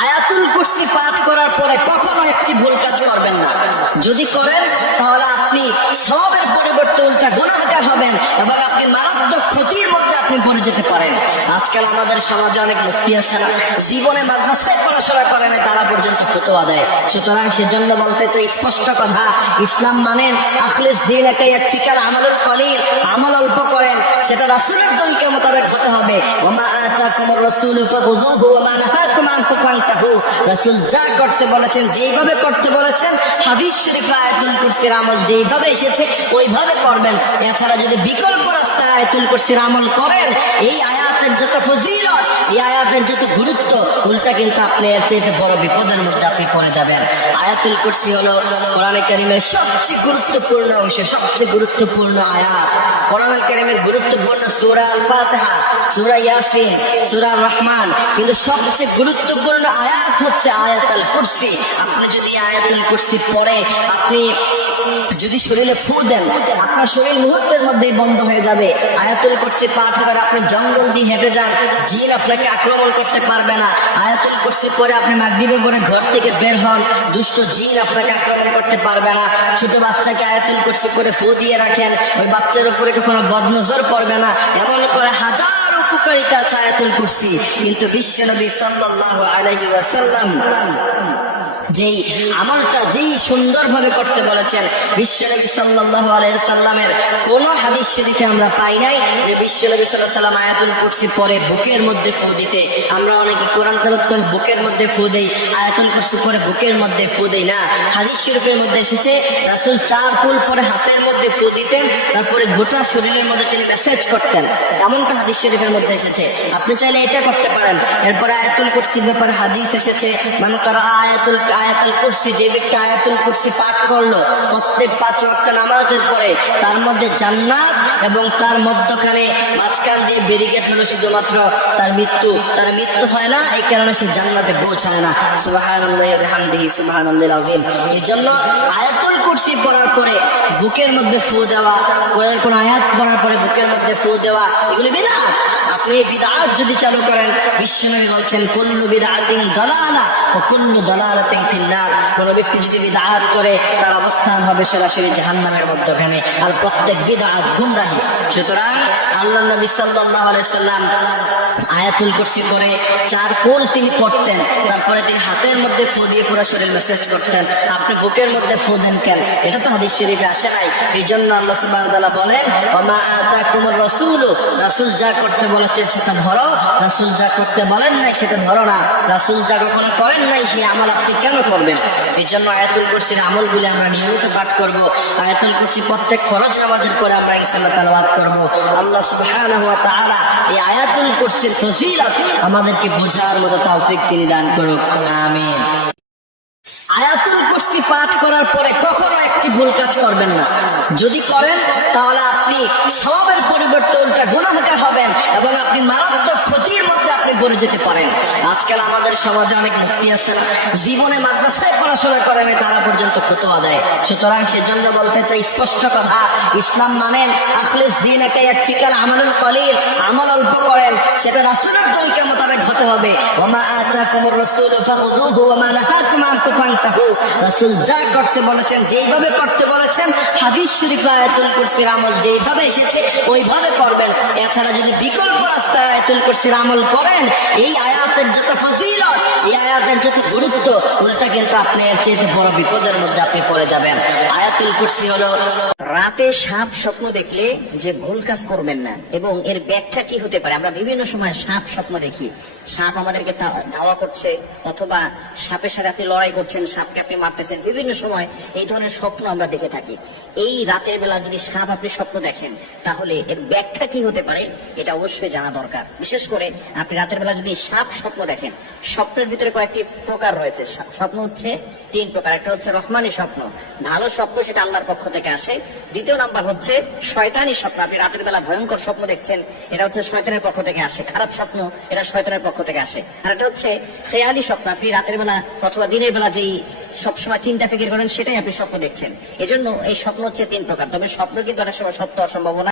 আয়াতুল কুরসি পাঠ করার পরে কখনো একটি ভুল কাজ করবেন না। যদি করেন, তাহলে আপনি সবের পরিবর্তে উল্টা গুণাহার হবেন এবং আপনি মারাত্মক ক্ষতির মধ্যে আপনি পড়ে যেতে পারেন। আজকাল আমাদের সমাজে অনেক মুক্তি আছে না। জীবনে মাদ্রাসায় পড়াশোনা করে না, তারা পর্যন্ত ফতোয়া দেয়। সুতরাং সেজন্য বলতে চাই, স্পষ্ট কথা, ইসলাম মানেন, আখলিস দিন একে ফিকাল আমলুল কলির আমল অল্প করেন, সেটা রাসূলের তরিকা মোতাবেক হতে হবে। ওমা আতাকুমুর রাসূল ফাখুযুহু ওয়া আনহু রাসূল যা করতে বলেছেন, যেইভাবে করতে বলেছেন, হাদিস শরীফে আয়াতুল কুরসির আমল যেইভাবে এসেছে, ওইভাবে করবেন। এছাড়া যদি বিকল্প রাস্তায় আয়াতুল কুরসির আমল করেন, এই আয়াতের যত ফজিলত, এই আয়াতের যত গুরুত্ব, উল্টা কিন্তু আপনি এর চাইতে বড় বিপদের মধ্যে আপনি পড়ে যাবেন। আয়াতুল কুরসি হলো কোরআনে কারিমের সবচেয়ে গুরুত্বপূর্ণ অংশ, সবচেয়ে গুরুত্বপূর্ণ আয়াত। কোরআনে কারিমের গুরুত্বপূর্ণ সূরা আল ফাতিহা সূরা ইয়াসিন, সূরা রহমান, কিন্তু সবচেয়ে গুরুত্বপূর্ণ আয়াত হচ্ছে আয়াতুল কুরসি। আপনি যদি আয়াতুল কুরসি পড়ে, আপনি যদি শরীরে ফু দেন, আপনার শরীর মুহূর্তের মধ্যেই বন্ধ হয়ে যাবে। আয়াতুল কুরসি পাঠ করে আপনি জঙ্গল দিয়ে হেঁটে যান। জিন আপনাকে আক্রমণ করতে পারবে না। আয়াতুল কুরসি পরে আপনি মাগরিবে পরে ঘর থেকে বের হন। দুষ্ট জিন আপনাকে আক্রমণ করতে পারবে না। ছোট বাচ্চাকে আয়াতুল কুরসি করে ফু দিয়ে রাখেন। ওই বাচ্চার উপরে কখনো বদনজর পড়বে না। এমন করে হাজার উপকারিতা আছে আয়াতুল কুরসি কিন্তু বিশ্ব বিশ্বনবী সাল্লাল্লাহু আলাইহি ওয়াসাল্লাম যেই আমলটা যেই সুন্দরভাবে করতে বলেছেন, বিশ্বনবী আলাইহি সাল্লামের কোন হাদিস শরীফে আমরা পাই নাই যে বিশ্বনবী আলাইহি সাল্লাম আয়াতুল কুরসি পরে বুকের মধ্যে ফু দিতে। আমরা অনেকে কোরআন করে বুকের মধ্যে ফু দেই, আয়াতুল কুরসি পরে বুকের মধ্যে ফু দেই না। হাদিস শরীফের মধ্যে এসেছে, রাসূল চার ফুল পরে হাতের মধ্যে ফু দিতেন, তারপরে গোটা শরীরের মধ্যে তিনি মেসেজ করতেন। এমনটা হাদিস শরীফের মধ্যে এসেছে। আপনি চাইলে এটা করতে পারেন। এরপরে আয়াতুল কুরসির ব্যাপারে হাদিস এসেছে মানে তারা আয়াতুল আয়াতুল কুরসি, যে ব্যক্তি আয়াতুল কুরসি পাঠ করল, প্রত্যেক পাঁচ ওয়াক্ত নামাজের পরে তার মধ্যে জান্নাত এবং তার মধ্যখানে মাঝখান দিয়ে ব্যারিকেড হলো শুধুমাত্র তার মৃত্যু। তার মৃত্যু হয় না, এই কারণে সে জান্নাতে পৌঁছায় না। বিহামদিহি, সুবহানাল্লাহিল আযীম। এই জন্য আয়াতুল কুরসি পড়ার পরে বুকের মধ্যে ফু দেওয়া কোরআন কোন আয়াত পড়ার পরে বুকের মধ্যে ফু দেওয়া, এগুলি বিদআত আপনি এই বিদআত যদি চালু করেন, বিশ্বনবী বলছেন, কুল্লু বিদাতিন দলালা ও কুল্লু দলালাতিন ফিন্নার। কোন ব্যক্তি যদি বিদাত করে, তার অবস্থান হবে সরাসরি জাহান্নামের মধ্যখানে। আর প্রত্যেক বিদাত গুমরাহি। সুতরাং আল্লাহ নবী সাল্লাল্লাহু আলাইহি সাল্লাম আয়াতুল কুরসি পরে চার কোল তিনি পড়তেন। তারপরে তিনি হাতের মধ্যে ফু দিয়ে পুরো শরীর মেসেজ করতেন। আপনি বুকের মধ্যে ফু দেন কেন? এটা তো হাদিস শরীফে আসে নাই। এই জন্য আল্লাহ সুবহানাহু ওয়া তাআলা বলেন ওমা আতাকুমুর রাসূলু রাসূল যা করতে বলেছেন সেটা ধরো। রাসূল যা করতে বলেন নাই সেটা ধরো না। রাসূল যা কখনো করেন নাই সেই আমল আপনি কেন করবেন? এই জন্য আয়াতুল কুরসির আমলগুলি আমরা নিয়মিত পাঠ করব। আয়াতুল কুরসি প্রত্যেক ফরজ নামাজের পরে আমরা ইনশাআল্লাহ তেলাওয়াত করব। আল্লাহ এই আয়াতুল আমাদেরকে বোঝার মতো তৌফিক তিনি দান করুক আমি আয়াতুল কুরসি পাঠ করার পরে কখনো একটি ভুল কাজ করবেন না। যদি করেন, তাহলে আপনি সবের পরিবর্তে উল্টা গুণাহার হবেন এবং আপনি মারাত্মক ক্ষতির মধ্যে আপনি পড়ে যেতে পারেন। আজকাল আমাদের সমাজে অনেক মুক্তি আছে জীবনে মাদ্রাসায় পড়াশোনা করে না তারা পর্যন্ত ফতোয়া দেয়। সুতরাং সেজন্য বলতে চাই স্পষ্ট কথা, ইসলাম মানেন, আখলিস দিন একে ফিকাল আমলুল কলিল। করেন সেটা রাসূলের তরিকা মোতাবেক হতে হবে। ওমা আতাকুমুর রাসূলু ফাখুযুহু ওয়া মা নাহাকুম রাসূল যা করতে বলেছেন, যেইভাবে করতে বলেছেন, হাদিস শরীফে আয়াতুল কুরসির আমল যেইভাবে এসেছে, ওইভাবে করবেন। এছাড়া যদি বিকল্প রাস্তায় আয়াতুল কুরসির আমল করেন, এই আয়াতের যত ফজিলত, এই আয়াতের যত গুরুত্ব, উল্টা কিন্তু আপনি এর চেয়ে বড় বিপদের মধ্যে আপনি পড়ে যাবেন। আয়াতুল কুরসি হলো। রাতে সাপ স্বপ্ন দেখলে যে ভুল কাজ করবেন না, এবং এর ব্যাখ্যা কি হতে পারে? আমরা বিভিন্ন সময় সাপ স্বপ্ন দেখি। সাপ আমাদেরকে ধাওয়া করছে, অথবা সাপের সাথে আপনি লড়াই করছেন, সাপকে আপনি মারতেছেন। বিভিন্ন সময় এই ধরনের স্বপ্ন আমরা দেখে থাকি। এই রাতের বেলা যদি সাপ আপনি স্বপ্ন দেখেন, তাহলে এর ব্যাখ্যা কি হতে পারে? এটা অবশ্যই জানা দরকার। বিশেষ করে আপনি রাতের বেলা যদি সাপ স্বপ্ন দেখেন, স্বপ্নের ভিতরে কয়েকটি প্রকার রয়েছে। স্বপ্ন হচ্ছে তিন প্রকার। একটা হচ্ছে রহমানি স্বপ্ন। ভালো স্বপ্ন সেটা আল্লাহর পক্ষ থেকে আসে। দ্বিতীয় নাম্বার হচ্ছে, শয়তানি স্বপ্ন। আপনি রাতের বেলা ভয়ঙ্কর স্বপ্ন দেখছেন, এটা হচ্ছে শয়তানের পক্ষ থেকে আসে। খারাপ স্বপ্ন, এটা শয়তানের পক্ষ থেকে আসে। আর এটা হচ্ছে খেয়ালি স্বপ্ন। আপনি রাতের বেলা অথবা দিনের বেলা যেই সবসময় চিন্তা ফিকির করেন, সেটাই আপনি স্বপ্ন দেখছেন। এজন্য এই স্বপ্ন হচ্ছে তিন প্রকার। তবে স্বপ্ন কিন্তু অনেক সময় সত্য অসম্ভাবনা